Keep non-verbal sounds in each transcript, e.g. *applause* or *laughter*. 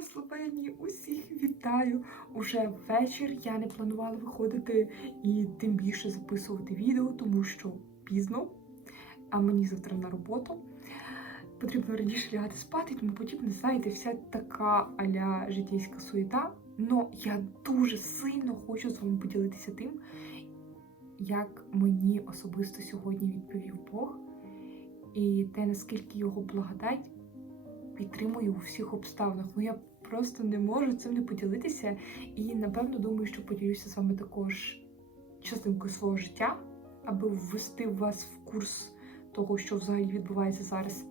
благословенні! Усіх вітаю! Уже вечір. Я не планувала виходити і тим більше записувати відео, тому що пізно, а мені завтра на роботу. Потрібно раніше лягати спати, тому подібне, знаєте, вся така аля житейська суєта. Но я дуже сильно хочу з вами поділитися тим, як мені особисто сьогодні відповів Бог, і те, наскільки його благодать підтримую у всіх обставинах. Ну я просто не можу цим не поділитися. І напевно думаю, що поділюся з вами також частинкою свого життя, аби ввести вас в курс того, що взагалі відбувається зараз,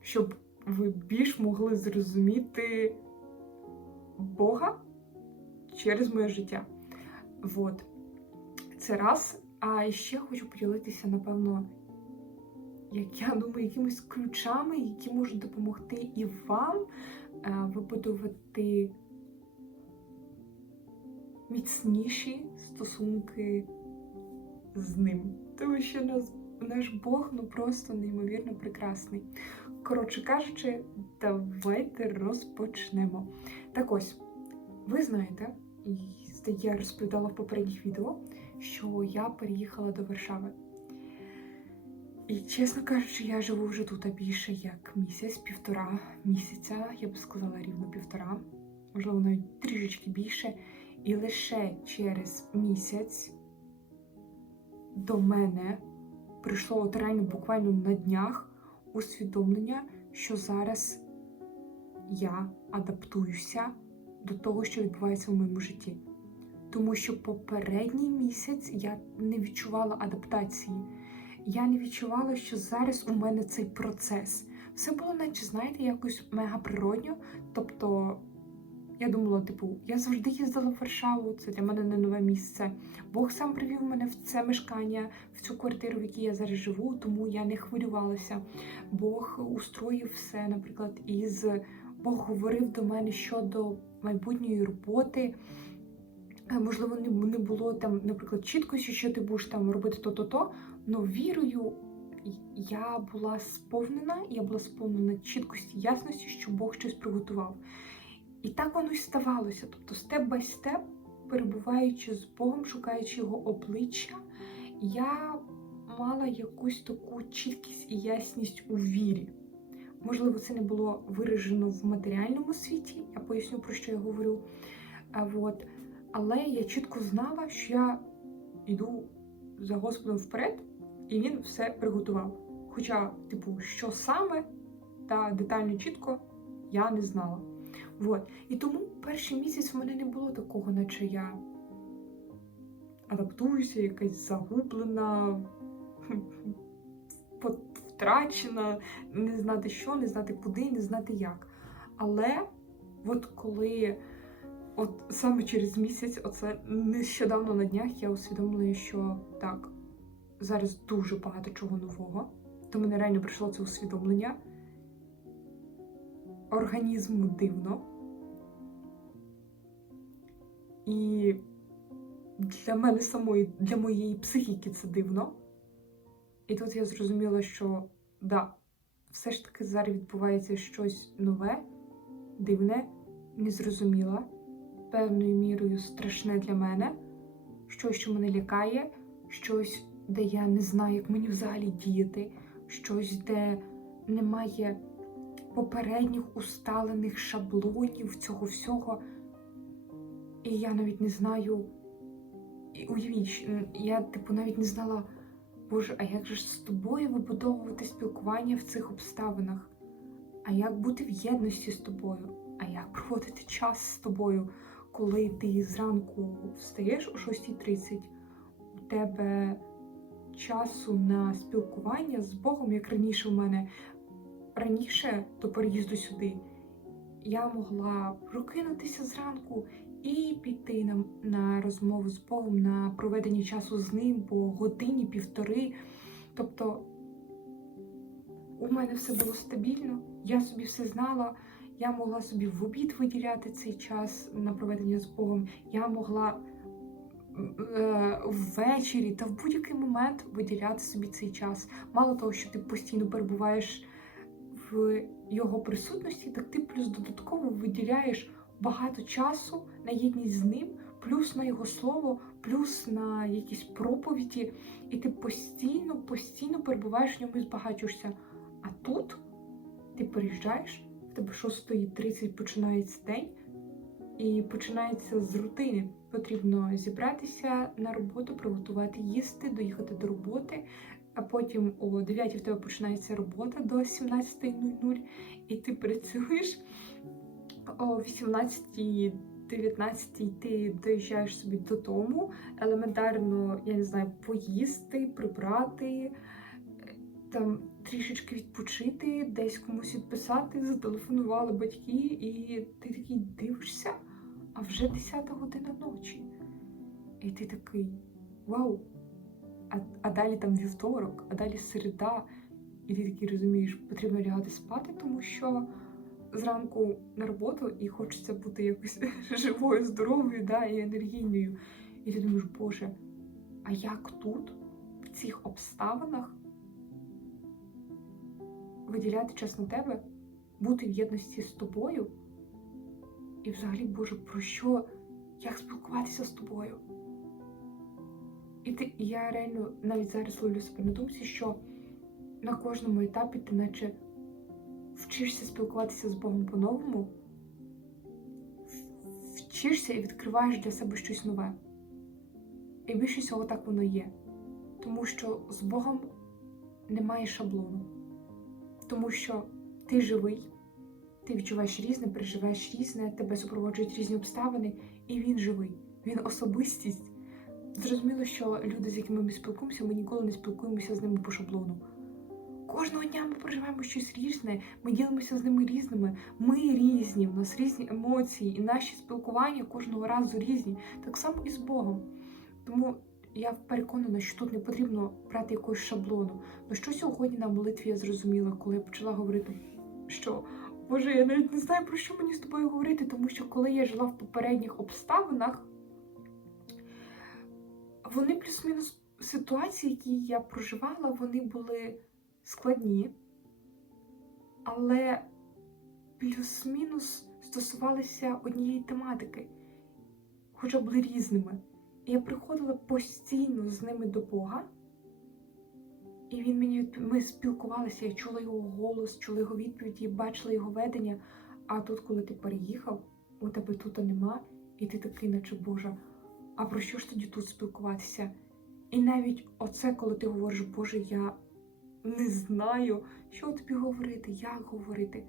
щоб ви більш могли зрозуміти Бога через моє життя. Вот. Це раз. А ще хочу поділитися, напевно, як я думаю, якимись ключами, які можуть допомогти і вам е, вибудувати міцніші стосунки з ним. Тому що наш, Бог ну просто неймовірно прекрасний. Коротше кажучи, давайте розпочнемо. Так ось, ви знаєте, я розповідала в попередніх відео, що я переїхала до Варшави. І чесно кажучи, я живу вже тут більше як місяць, півтора місяця, я б сказала рівно півтора, можливо, навіть трішечки більше. І лише через місяць до мене прийшло от реально буквально на днях усвідомлення, що зараз я адаптуюся до того, що відбувається в моєму житті. Тому що попередній місяць я не відчувала адаптації. Я не відчувала, що зараз у мене цей процес. Все було, наче, знаєте, якось мега природньо. Тобто, я думала, типу, я завжди їздила в Варшаву, це для мене не нове місце. Бог сам привів мене в це мешкання, в цю квартиру, в якій я зараз живу, тому я не хвилювалася. Бог устроїв все, наприклад, із Бог говорив до мене щодо майбутньої роботи. Е, Можливо, не було там, наприклад, чіткості, що ти будеш там робити то-то-то. Но вірою я була сповнена, я була сповнена чіткості, ясності, що Бог щось приготував. І так воно й ставалося. Тобто, степ бай степ, перебуваючи з Богом, шукаючи його обличчя, я мала якусь таку чіткість і ясність у вірі. Можливо, це не було виражено в матеріальному світі, я поясню, про що я говорю. А от. Але я чітко знала, що я йду за Господом вперед, і він все приготував. Хоча, типу, що саме та детально чітко я не знала. Вот. І тому перший місяць в мене не було такого, наче я адаптуюся, якась загублена, *laughs* втрачена, не знати що, не знати куди, не знати як. Але от коли От саме через місяць, оце нещодавно на днях я усвідомлюю, що так, зараз дуже багато чого нового. До мене реально прийшло це усвідомлення. Організму дивно. І для мене самої, для моєї психіки це дивно. І тут я зрозуміла, що да, все ж таки зараз відбувається щось нове, дивне, незрозуміле певною мірою страшне для мене, щось, що мене лякає, щось, де я не знаю, як мені взагалі діяти, щось, де немає попередніх усталених шаблонів цього всього. І я навіть не знаю, уявіть, я типу навіть не знала, Боже, а як же з тобою вибудовувати спілкування в цих обставинах? А як бути в єдності з тобою? А як проводити час з тобою? коли ти зранку встаєш о 6.30, у тебе часу на спілкування з Богом, як раніше у мене раніше до переїзду сюди, я могла прокинутися зранку і піти на, на розмову з Богом, на проведення часу з ним по годині, півтори. Тобто у мене все було стабільно, я собі все знала. Я могла собі в обід виділяти цей час на проведення з Богом. Я могла ввечері та в будь-який момент виділяти собі цей час. Мало того, що ти постійно перебуваєш в його присутності, так ти плюс додатково виділяєш багато часу на єдність з ним, плюс на його слово, плюс на якісь проповіді, і ти постійно, постійно перебуваєш в ньому і збагачуєшся. А тут ти приїжджаєш, в тебе 6.30 починається день, і починається з рутини. Потрібно зібратися на роботу, приготувати їсти, доїхати до роботи. А потім о 9 в тебе починається робота до 17.00, і ти працюєш о 18.00 19 ти доїжджаєш собі додому, елементарно, я не знаю, поїсти, прибрати, там трішечки відпочити, десь комусь відписати, зателефонували батьки, і ти такий дивишся, а вже 10 година ночі. І ти такий вау! А, а далі там вівторок, а далі середа, і ти такий розумієш, потрібно лягати спати, тому що зранку на роботу і хочеться бути якось *laughs* живою, здоровою да, і енергійною. І ти думаєш, Боже, а як тут, в цих обставинах, виділяти час на тебе, бути в єдності з тобою? І взагалі, Боже, про що? Як спілкуватися з тобою? І ти, і я реально навіть зараз ловлю себе на думці, що на кожному етапі ти наче вчишся спілкуватися з Богом по-новому, вчишся і відкриваєш для себе щось нове. І більше всього так воно є. Тому що з Богом немає шаблону. Тому що ти живий, ти відчуваєш різне, переживаєш різне, тебе супроводжують різні обставини, і він живий, він особистість. Зрозуміло, що люди, з якими ми спілкуємося, ми ніколи не спілкуємося з ними по шаблону. Кожного дня ми проживаємо щось різне, ми ділимося з ними різними. Ми різні, в нас різні емоції, і наші спілкування кожного разу різні. Так само і з Богом. Тому я переконана, що тут не потрібно брати якогось шаблону. Ну що сьогодні на молитві я зрозуміла, коли я почала говорити, що Боже, я навіть не знаю, про що мені з тобою говорити, тому що коли я жила в попередніх обставинах, вони плюс-мінус ситуації, які я проживала, вони були складні, але плюс-мінус стосувалися однієї тематики, хоча були різними. І я приходила постійно з ними до Бога, і він мені ми спілкувалися, я чула його голос, чула його відповіді, бачила його ведення. А тут, коли ти переїхав, у тебе тут нема, і ти такий, наче Боже, а про що ж тоді тут спілкуватися? І навіть оце, коли ти говориш, Боже, я не знаю, що тобі говорити, як говорити.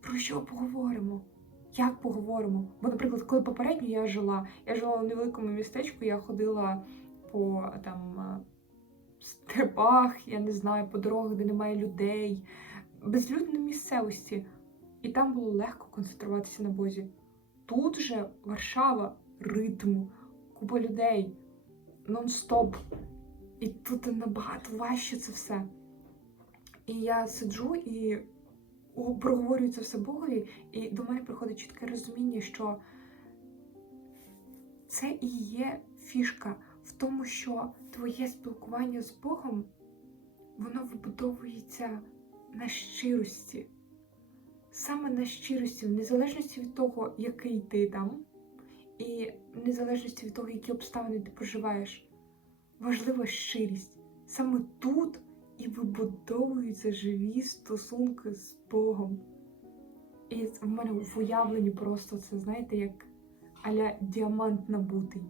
Про що поговоримо? Як поговоримо? Бо, наприклад, коли попередньо я жила, я жила в невеликому містечку, я ходила по там степах, я не знаю, по дорогах, де немає людей, безлюдній місцевості. І там було легко концентруватися на Бозі. Тут же Варшава, ритм, купа людей, нон-стоп. І тут набагато важче це все. І я сиджу і проговорюю це все Богові, і до мене приходить чітке розуміння, що це і є фішка в тому, що твоє спілкування з Богом, воно вибудовується на щирості. Саме на щирості, в незалежності від того, який ти там, і в незалежності від того, які обставини ти проживаєш важлива щирість. Саме тут і вибудовуються живі стосунки з Богом. І в мене в уявленні просто це, знаєте, як аля діамант набутий.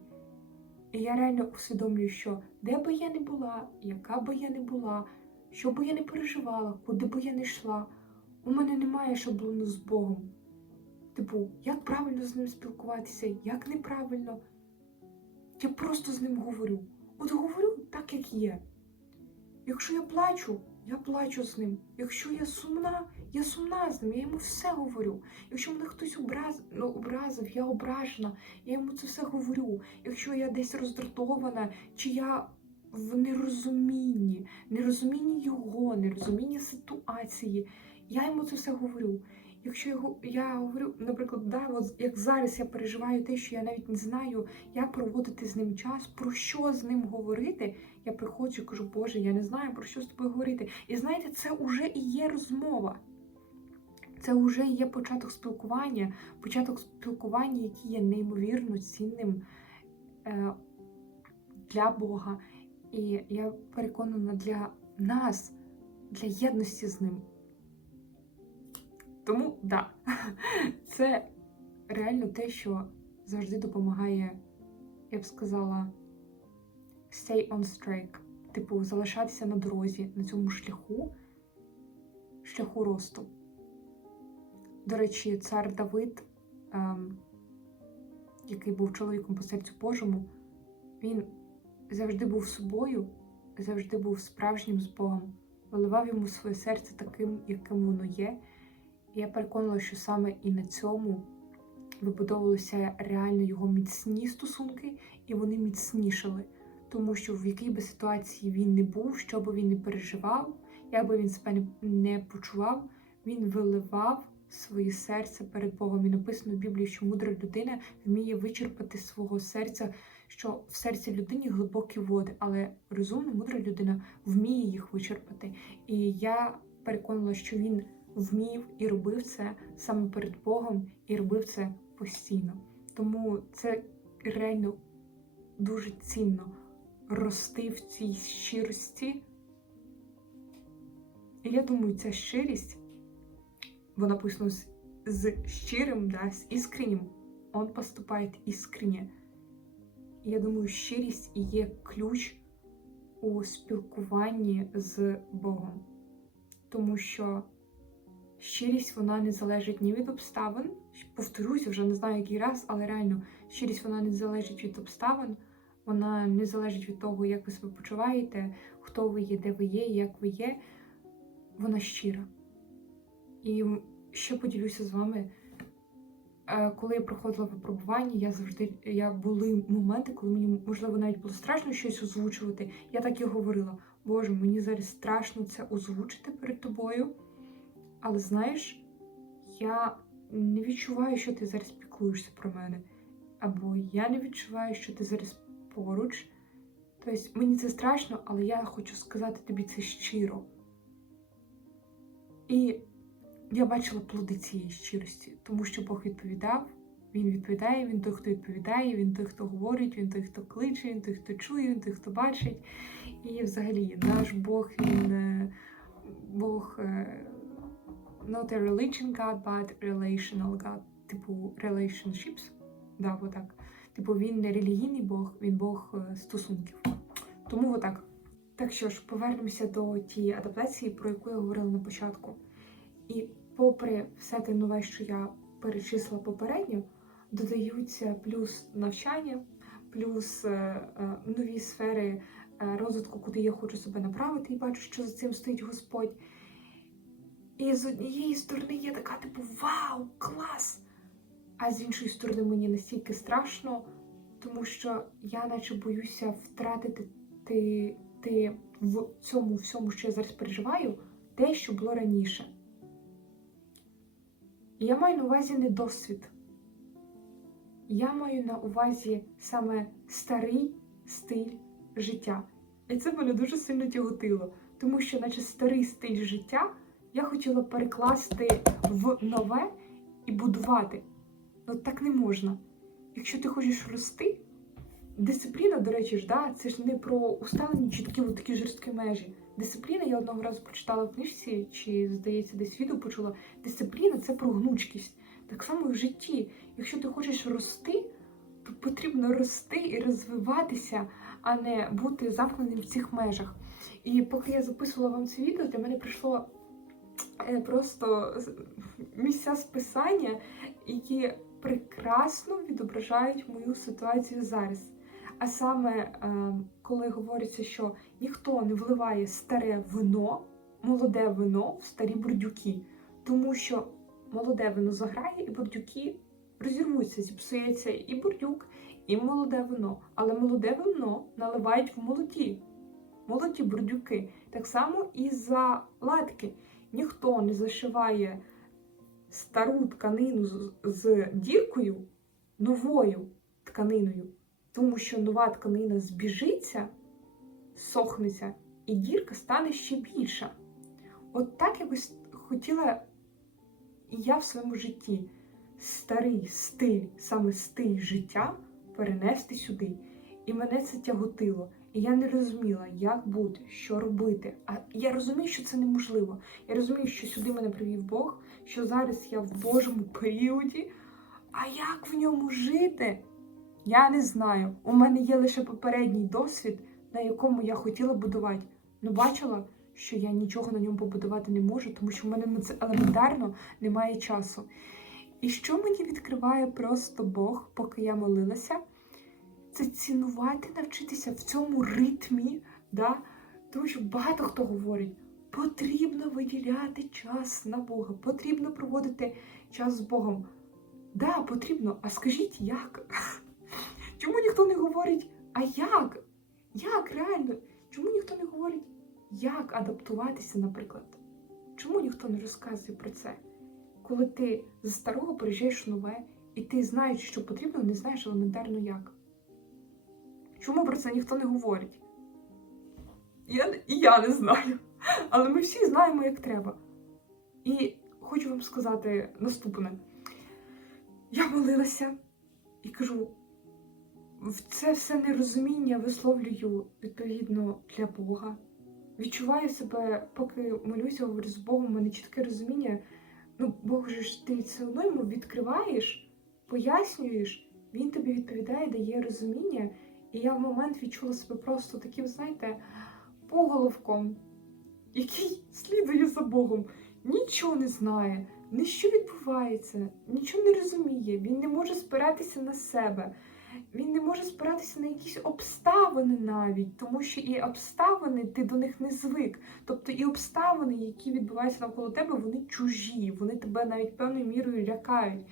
І я реально усвідомлюю, що де би я не була, яка би я не була, що би я не переживала, куди би я не йшла, у мене немає шаблону з Богом. Типу, як правильно з ним спілкуватися, як неправильно. Я просто з ним говорю. От говорю так, як є. Якщо я плачу, я плачу з ним. Якщо я сумна, я сумна з ним. Я йому все говорю. Якщо мене хтось образ... ну, образив, я ображена, я йому це все говорю. Якщо я десь роздратована, чи я в нерозумінні, нерозумінні його, нерозумінні ситуації, я йому це все говорю. Якщо я, го- я говорю, наприклад, да, от як зараз я переживаю те, що я навіть не знаю, як проводити з ним час, про що з ним говорити, я приходжу і кажу, Боже, я не знаю, про що з тобою говорити. І знаєте, це вже і є розмова. Це вже є початок спілкування, початок спілкування, який є неймовірно цінним е, для Бога. І я переконана для нас, для єдності з ним. Тому да, *laughs* це реально те, що завжди допомагає, я б сказала, stay on track. Типу, залишатися на дорозі, на цьому шляху, шляху росту. До речі, цар Давид, ем, який був чоловіком по серцю Божому, він завжди був собою, завжди був справжнім з Богом, виливав йому своє серце таким, яким воно є. І я переконана, що саме і на цьому вибудовувалися реально його міцні стосунки, і вони міцнішали. Тому що в якій би ситуації він не був, що би він не переживав, як би він себе не почував, він виливав своє серце перед Богом. І написано в Біблії, що мудра людина вміє вичерпати свого серця, що в серці людині глибокі води, але розумна, мудра людина вміє їх вичерпати. І я переконана, що він вмів і робив це саме перед Богом, і робив це постійно. Тому це реально дуже цінно рости в цій щирості. І я думаю, ця щирість, бо написано з, з щирим, да, з іскреннім, он поступає іскренне. Я думаю, щирість є ключ у спілкуванні з Богом. Тому що щирість вона не залежить ні від обставин. Повторюся, вже не знаю який раз, але реально щирість вона не залежить від обставин, вона не залежить від того, як ви себе почуваєте, хто ви є, де ви є, як ви є. Вона щира. І ще поділюся з вами. Е, Коли я проходила випробування, я завжди я були моменти, коли мені можливо навіть було страшно щось озвучувати. Я так і говорила: Боже, мені зараз страшно це озвучити перед тобою. Але знаєш, я не відчуваю, що ти зараз піклуєшся про мене. Або я не відчуваю, що ти зараз поруч. Тобто мені це страшно, але я хочу сказати тобі це щиро. І я бачила плоди цієї щирості, тому що Бог відповідав, Він відповідає, Він той, хто відповідає, Він той, хто говорить, Він той, хто кличе, Він той, хто чує, Він той, хто бачить. І взагалі наш Бог, він е, Бог е, not a religion God, but relational God, типу relationships. Да, отак. Типу, він не релігійний Бог, він Бог е, стосунків. Тому отак. Так що ж, повернемося до тієї адаптації, про яку я говорила на початку. І попри все те нове, що я перечислила попередньо, додаються плюс навчання, плюс е, е, нові сфери е, розвитку, куди я хочу себе направити, і бачу, що за цим стоїть Господь. І з однієї сторони я така, типу, вау, клас! А з іншої сторони, мені настільки страшно, тому що я наче боюся втратити ти, ти в цьому всьому, що я зараз переживаю, те, що було раніше. Я маю на увазі не досвід. Я маю на увазі саме старий стиль життя. І це мене дуже сильно тяготило, тому що, наче старий стиль життя, я хотіла перекласти в нове і будувати. Ну так не можна. Якщо ти хочеш рости, дисципліна, до речі, ж, да, це ж не про усталені чіткі такі жорсткі межі. Дисципліна, я одного разу прочитала в книжці, чи, здається, десь відео почула. Дисципліна це про гнучкість. Так само і в житті. Якщо ти хочеш рости, то потрібно рости і розвиватися, а не бути замкненим в цих межах. І поки я записувала вам це відео, для мене прийшло е, просто місця списання, які прекрасно відображають мою ситуацію зараз. А саме, е, коли говориться, що ніхто не вливає старе вино, молоде вино в старі бурдюки, тому що молоде вино заграє, і бурдюки розірвуться, зіпсується і бурдюк, і молоде вино. Але молоде вино наливають в молоді, молоді бурдюки. Так само і за латки. Ніхто не зашиває стару тканину з, з діркою новою тканиною, тому що нова тканина збіжиться, сохнеться, і дірка стане ще більша. От так якось хотіла і я в своєму житті старий стиль, саме стиль життя перенести сюди. І мене це тяготило. І я не розуміла, як бути, що робити. А я розумію, що це неможливо. Я розумію, що сюди мене привів Бог, що зараз я в Божому періоді. А як в ньому жити? Я не знаю. У мене є лише попередній досвід, на якому я хотіла будувати. Ну бачила, що я нічого на ньому побудувати не можу, тому що в мене на це елементарно немає часу. І що мені відкриває просто Бог, поки я молилася, це цінувати, навчитися в цьому ритмі, да? тому що багато хто говорить, потрібно виділяти час на Бога, потрібно проводити час з Богом. Да, потрібно. А скажіть, як? *laughs* Чому ніхто не говорить, а як? Як реально? Чому ніхто не говорить, як адаптуватися, наприклад? Чому ніхто не розказує про це? Коли ти з старого переїжджаєш нове, і ти знаєш, що потрібно, не знаєш елементарно як. Чому про це ніхто не говорить? Я, і я не знаю. Але ми всі знаємо, як треба. І хочу вам сказати наступне. Я молилася і кажу, це все нерозуміння висловлюю відповідно для Бога. Відчуваю себе, поки молюся, говорю з Богом, у мене чітке розуміння. Ну, Бог же ж ти все одно йому відкриваєш, пояснюєш, він тобі відповідає, дає розуміння. І я в момент відчула себе просто таким, знаєте, поголовком, який слідує за Богом, нічого не знає, ні що відбувається, нічого не розуміє, він не може спиратися на себе, він не може спиратися на якісь обставини навіть, тому що і обставини ти до них не звик. Тобто і обставини, які відбуваються навколо тебе, вони чужі, вони тебе навіть певною мірою лякають.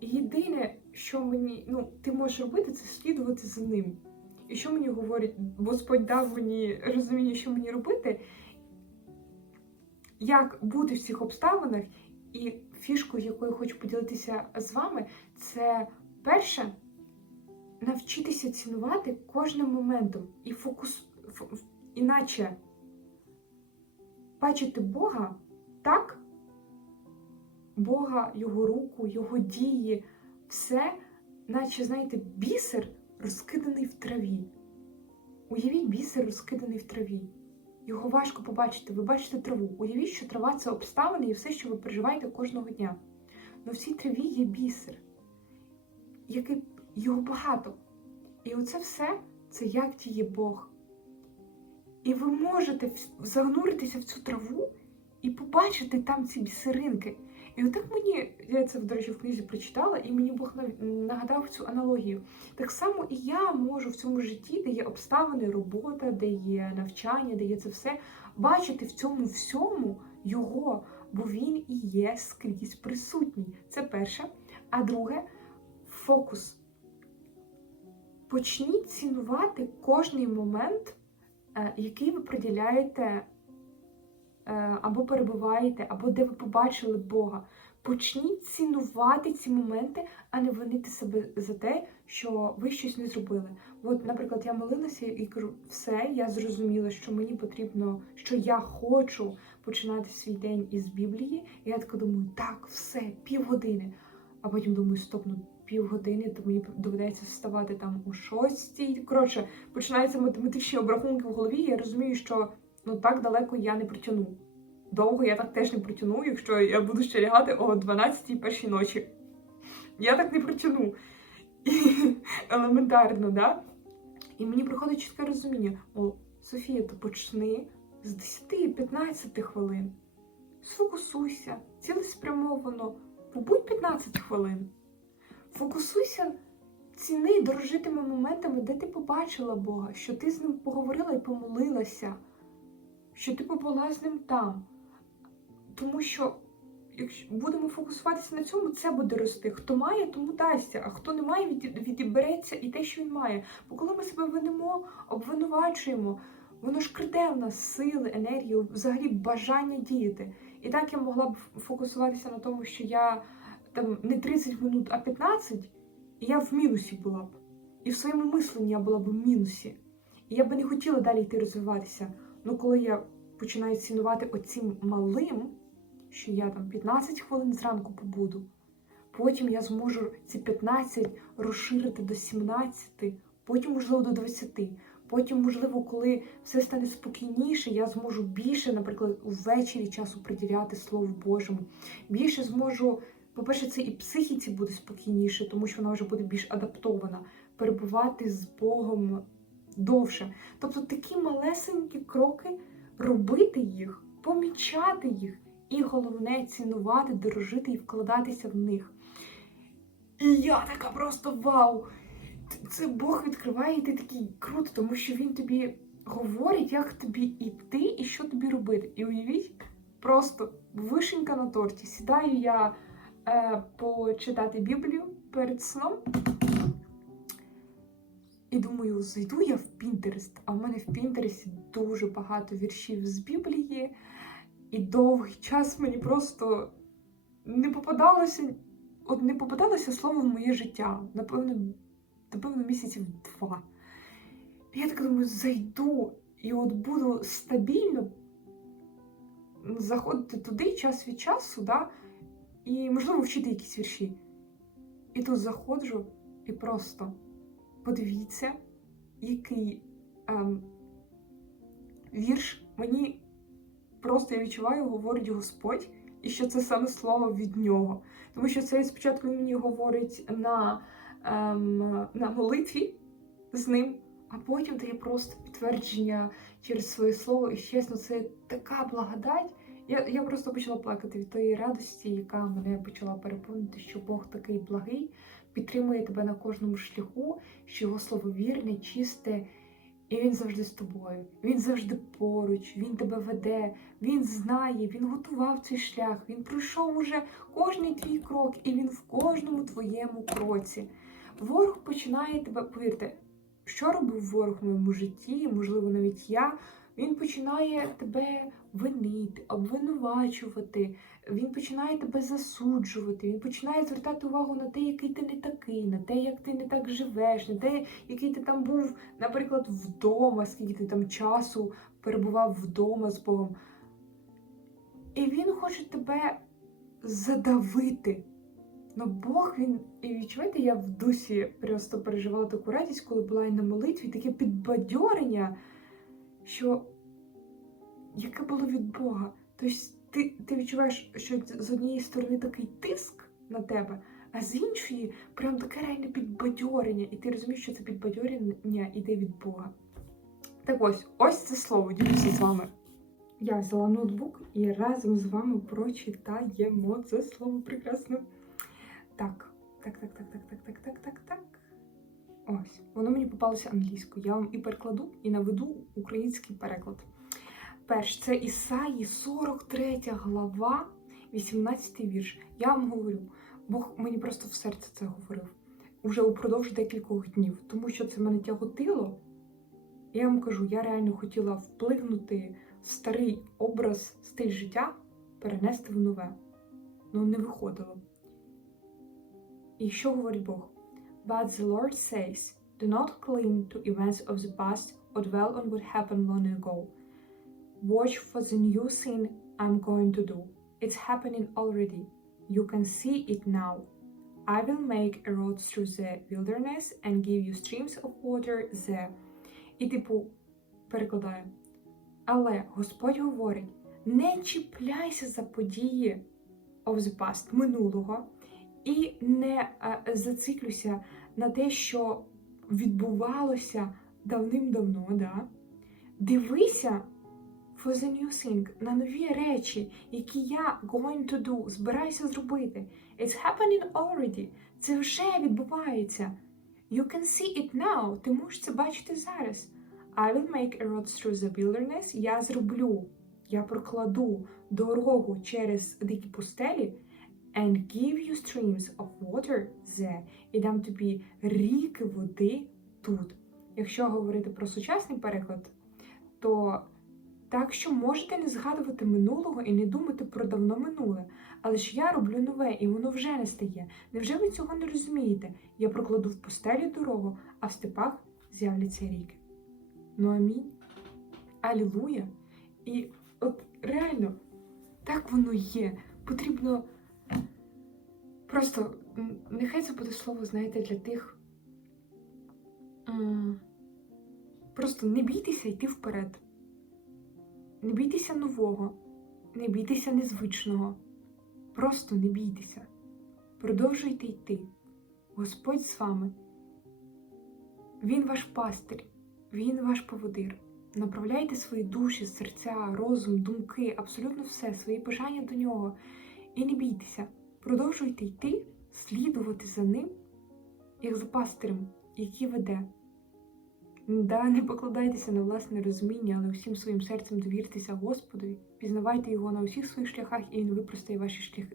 Єдине, що мені, ну, ти можеш робити, це слідувати за ним. І що мені говорить, Господь дав мені розуміння, що мені робити, як бути в цих обставинах, і фішкою, якою хочу поділитися з вами, це перше навчитися цінувати кожним моментом і фокус, іначе бачити Бога так, Бога, Його руку, Його дії, все, наче, знаєте, бісер розкиданий в траві. Уявіть бісер розкиданий в траві. Його важко побачити. Ви бачите траву. Уявіть, що трава це обставини і все, що ви переживаєте кожного дня. Но в цій траві є бісер, який його багато. І оце все це як діє Бог. І ви можете зануритися в цю траву і побачити там ці бісеринки. І отак мені, я це, до речі, в книзі прочитала, і мені Бог нагадав цю аналогію. Так само і я можу в цьому житті, де є обставини, робота, де є навчання, де є це все, бачити в цьому всьому його, бо він і є скрізь присутній. Це перше. А друге фокус. Почніть цінувати кожний момент, е, який ви приділяєте е, або перебуваєте, або де ви побачили Бога. Почніть цінувати ці моменти, а не винити себе за те, що ви щось не зробили. От, наприклад, я молилася і кажу, все, я зрозуміла, що мені потрібно, що я хочу починати свій день із Біблії. І я така думаю, так, все, півгодини. А потім думаю, стоп, ну півгодини, то мені доведеться вставати там о шостій. Коротше, починаються математичні обрахунки в голові. І я розумію, що ну так далеко я не протягну. Довго я так теж не протягну, якщо я буду ще лягати о 12-й першій ночі. Я так не протягну. *laughs* Елементарно, да? І мені приходить чітке розуміння: о, Софія, то почни з 10-15 хвилин. Сфокусуйся, цілеспрямовано, побудь 15 хвилин. Фокусуйся, ціни дорожитими моментами, де ти побачила Бога, що ти з ним поговорила і помолилася, що ти побула з ним там. Тому що, якщо будемо фокусуватися на цьому, це буде рости. Хто має, тому дасться, а хто не має, від- відібереться і те, що він має. Бо коли ми себе винимо, обвинувачуємо, воно ж краде в нас сили, енергію, взагалі бажання діяти. І так я могла б фокусуватися на тому, що я там не 30 минут, а 15, і я в мінусі була б. І в своєму мисленні я була б в мінусі. І я би не хотіла далі йти розвиватися. Ну, коли я починаю цінувати оцім малим, що я там 15 хвилин зранку побуду, потім я зможу ці 15 розширити до 17, потім, можливо, до 20. Потім, можливо, коли все стане спокійніше, я зможу більше, наприклад, ввечері часу приділяти Слову Божому. Більше зможу, по-перше, це і психіці буде спокійніше, тому що вона вже буде більш адаптована, перебувати з Богом довше. Тобто такі малесенькі кроки, робити їх, помічати їх, і головне цінувати, дорожити і вкладатися в них. І я така просто вау! Це Бог відкриває, і ти такий круто, тому що він тобі говорить, як тобі йти і що тобі робити. І уявіть, просто вишенька на торті. Сідаю я почитати Біблію перед сном. І думаю, зайду я в Пінтерест, а в мене в Пінтересті дуже багато віршів з Біблії, і довгий час мені просто не попадалося, от не попадалося слово в моє життя. Напевно, напевно, місяців два. І я так думаю, зайду і от буду стабільно заходити туди час від часу, да, і, можливо, вчити якісь вірші. І тут заходжу і просто подивіться, який ем, вірш мені просто я відчуваю, говорить Господь, і що це саме слово від нього. Тому що це спочатку мені говорить на ем, на молитві з ним, а потім дає просто підтвердження через своє слово. І чесно, це така благодать. Я я просто почала плакати від тої радості, яка мене почала переповнити, що Бог такий благий, підтримує тебе на кожному шляху, що його слово вірне, чисте, і він завжди з тобою. Він завжди поруч, він тебе веде, він знає, він готував цей шлях, він пройшов уже кожний твій крок, і він в кожному твоєму кроці. Ворог починає тебе, повірте, що робив ворог в моєму житті, можливо, навіть я. Він починає тебе винити, обвинувачувати, він починає тебе засуджувати, він починає звертати увагу на те, який ти не такий, на те, як ти не так живеш, на те, який ти там був, наприклад, вдома, скільки ти там часу перебував вдома з Богом. І він хоче тебе задавити. Ну, Бог він, і відчуваєте, я в дусі просто переживала таку радість, коли була і на молитві, таке підбадьорення, що яке було від Бога. Тобто ти, ти відчуваєш, що з однієї сторони такий тиск на тебе, а з іншої прям таке реальне підбадьорення, і ти розумієш, що це підбадьорення йде від Бога. Так ось, ось це слово, ділюся з вами. Я взяла ноутбук і разом з вами прочитаємо це слово прекрасно. Так, так, так, так, так, так, так, так, так, так. Ось, воно мені попалося англійською. Я вам і перекладу, і наведу український переклад. Перш, це Ісаї, 43 глава, 18 вірш. Я вам говорю, Бог мені просто в серце це говорив уже упродовж декількох днів, тому що це мене тяготило. Я вам кажу, я реально хотіла вплигнути старий образ, стиль життя, перенести в нове. Ну, не виходило. І що говорить Бог? But the Lord says, do not cling to events of the past or dwell on what happened long ago. Watch for the new thing I'm going to do. It's happening already. You can see it now. I will make a road through the wilderness and give you streams of water there. І типу перекладаю. Але Господь говорить: не чіпляйся за події of the past, минулого, І не а, зациклюйся на те, що відбувалося давним-давно. Да? Дивися for the new thing, на нові речі, які я going to do, збираюся зробити. It's happening already. Це вже відбувається. You can see it now. Ти можеш це бачити зараз. I will make a road through the wilderness. Я зроблю, я прокладу дорогу через дикі пустелі and give you streams of water there. І дам тобі ріки води тут. Якщо говорити про сучасний переклад, то Так що можете не згадувати минулого і не думати про давно минуле. Але ж я роблю нове, і воно вже не стає. Невже ви цього не розумієте? Я прокладу в пустелі дорогу, а в степах з'являться ріки. Ну амінь. Алілуя. І от реально, так воно є. Потрібно просто, нехай це буде слово, знаєте, для тих. Просто не бійтеся йти вперед. Не бійтеся нового, не бійтеся незвичного. Просто не бійтеся. Продовжуйте йти. Господь з вами. Він ваш пастир, Він ваш поводир. Направляйте свої душі, серця, розум, думки, абсолютно все, свої бажання до нього. І не бійтеся. Продовжуйте йти, слідувати за ним, як за пастирем, який веде. Да, не покладайтеся на власне розуміння, але всім своїм серцем довіртеся Господові, пізнавайте його на усіх своїх шляхах, і він випростає ваші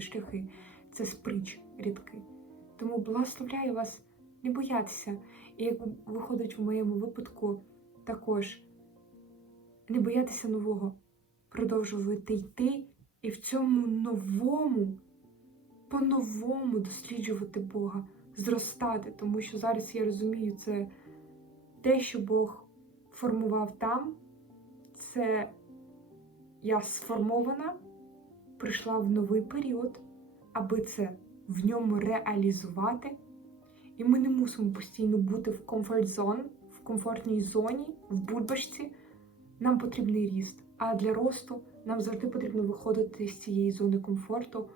шляхи. Це сприч рідки. Тому благословляю вас не боятися. І як виходить в моєму випадку, також не боятися нового, продовжувати йти і в цьому новому, по-новому досліджувати Бога, зростати, тому що зараз я розумію, це те, що Бог формував там, це я сформована, прийшла в новий період, аби це в ньому реалізувати. І ми не мусимо постійно бути в комфорт зон, в комфортній зоні, в бульбашці. Нам потрібний ріст. А для росту нам завжди потрібно виходити з цієї зони комфорту,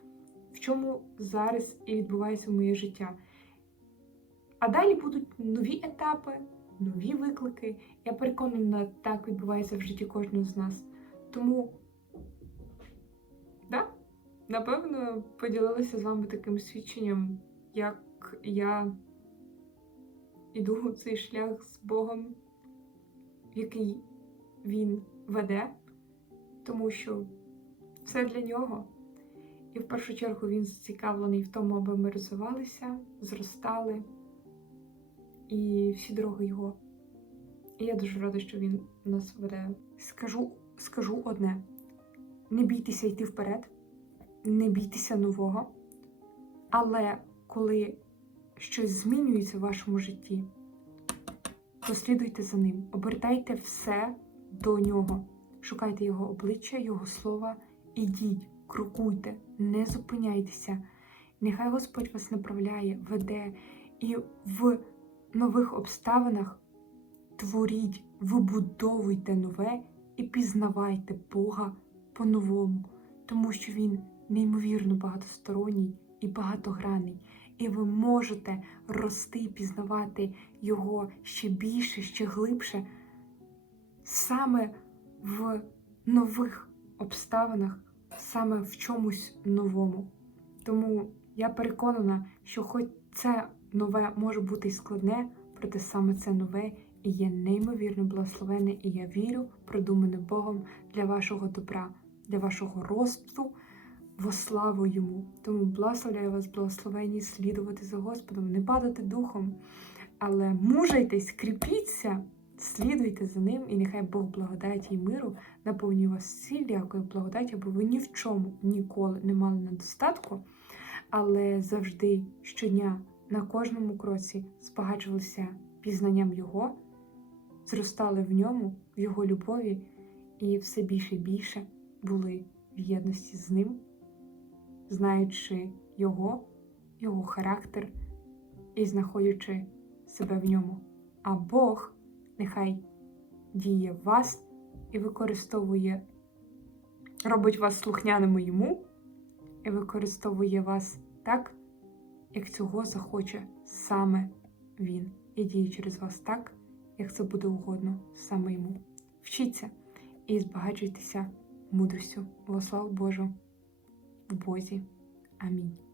в чому зараз і відбувається моє життя. А далі будуть нові етапи, нові виклики. Я переконана, так відбувається в житті кожного з нас. Тому, да, напевно, поділилася з вами таким свідченням, як я іду цей шлях з Богом, який він веде, тому що все для нього. І в першу чергу він зацікавлений в тому, аби ми розвивалися, зростали і всі дороги його. І я дуже рада, що він нас веде. Скажу, скажу одне: не бійтеся йти вперед, не бійтеся нового. Але коли щось змінюється в вашому житті, то слідуйте за ним, обертайте все до нього, шукайте його обличчя, його слова, ідіть, крокуйте, не зупиняйтеся. Нехай Господь вас направляє, веде і в нових обставинах творіть, вибудовуйте нове і пізнавайте Бога по-новому, тому що Він неймовірно багатосторонній і багатогранний. І ви можете рости і пізнавати його ще більше, ще глибше, саме в нових обставинах, саме в чомусь новому. Тому я переконана, що хоч це нове може бути і складне, проте саме це нове і є неймовірно благословенне, і я вірю, продумане Богом для вашого добра, для вашого росту во славу йому. Тому благословляю вас, благословені, слідувати за Господом, не падати духом, але мужайтесь, кріпіться, слідуйте за ним, і нехай Бог благодаті і миру наповнює вас всілякою благодаті, аби ви ні в чому ніколи не мали недостатку, але завжди щодня на кожному кроці збагачувалися пізнанням Його, зростали в ньому, в Його любові, і все більше і більше були в єдності з ним знаючи його, його характер і знаходячи себе в ньому. А Бог нехай діє в вас і використовує, робить вас слухняними йому, і використовує вас так, як цього захоче саме Він, і діє через вас так, як це буде угодно саме йому. Вчіться і збагачуйтеся мудрістю. Во славу Божу! в Бозі. Амінь.